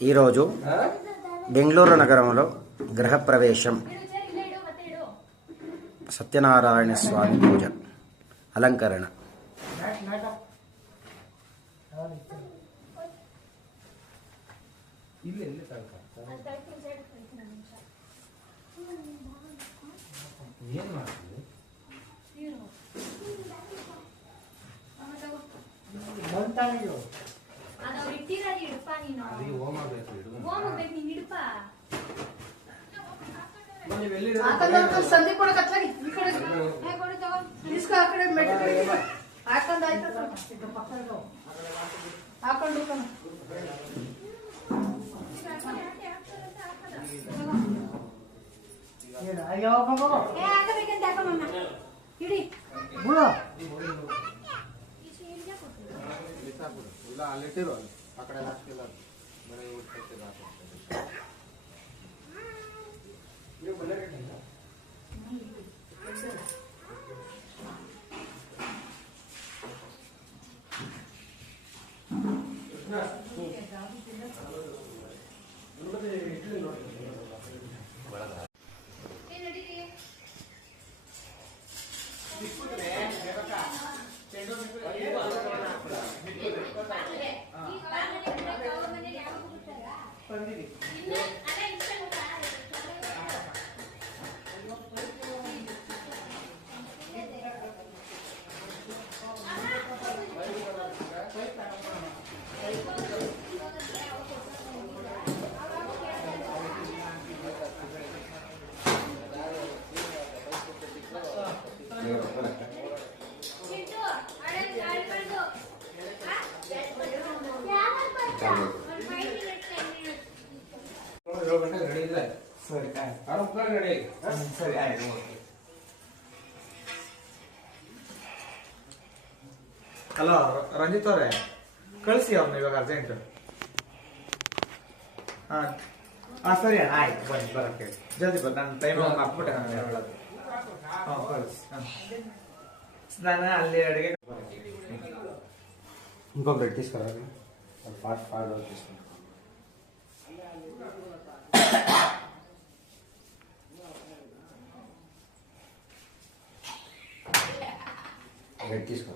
ఈరోజు బెంగళూరు నగరంలో గృహప్రవేశం, సత్యనారాయణ స్వామి పూజ, అలంకరణ. ಸಂದೀಪ್ ಅಕ್ಕಡೆ ಮೆಟ್ಟ ಹಾಕೊಂಡು ಹಾಕೊಂಡು ಅಯ್ಯೋ ಹಾಕಬೇಕಂತ ಹಾಕಮ್ಮ ಇಡಿ ಇಲ್ಲ ಅಲ್ಲಿಟ್ಟಿರು ಆ ಕಡೆ ಹಾಕ್ತಿಲ್ಲ ಮನೆ ಉಟ್ಕೊಳ್ತಿಲ್ಲ ನೀವು ಬಲ್ಲಗಟ್ಟಿಲ್ಲ ಹಲೋ ರಂಜಿತ್ ಅವರೇ, ಕಳಿಸಿ ಅವ್ರನ್ನ ಇವಾಗ ಅರ್ಜೆಂಟ್. ಹಾಂ ಸರಿ ಅಣ್ಣ, ಆಯ್ತು ಬನ್ನಿ, ಬರಕ್ಕೆ ಜಲ್ದಿ ಬರ್, ನನ್ನ ಟೈಮ್ ಹಾಕ್ಬಿಟ್ಟೆ ನಾನು ಹೇಳೋದು. ಹಾಂ ಕಳಿಸಿ. ನಾನು ಅಲ್ಲಿ ಅಡುಗೆ ఇంకో బ్రెడ్ తీసుకురా, ఫాస్ట్ ఫాస్ట్ తీసుకురా. బ్రెడ్ తీసుకో.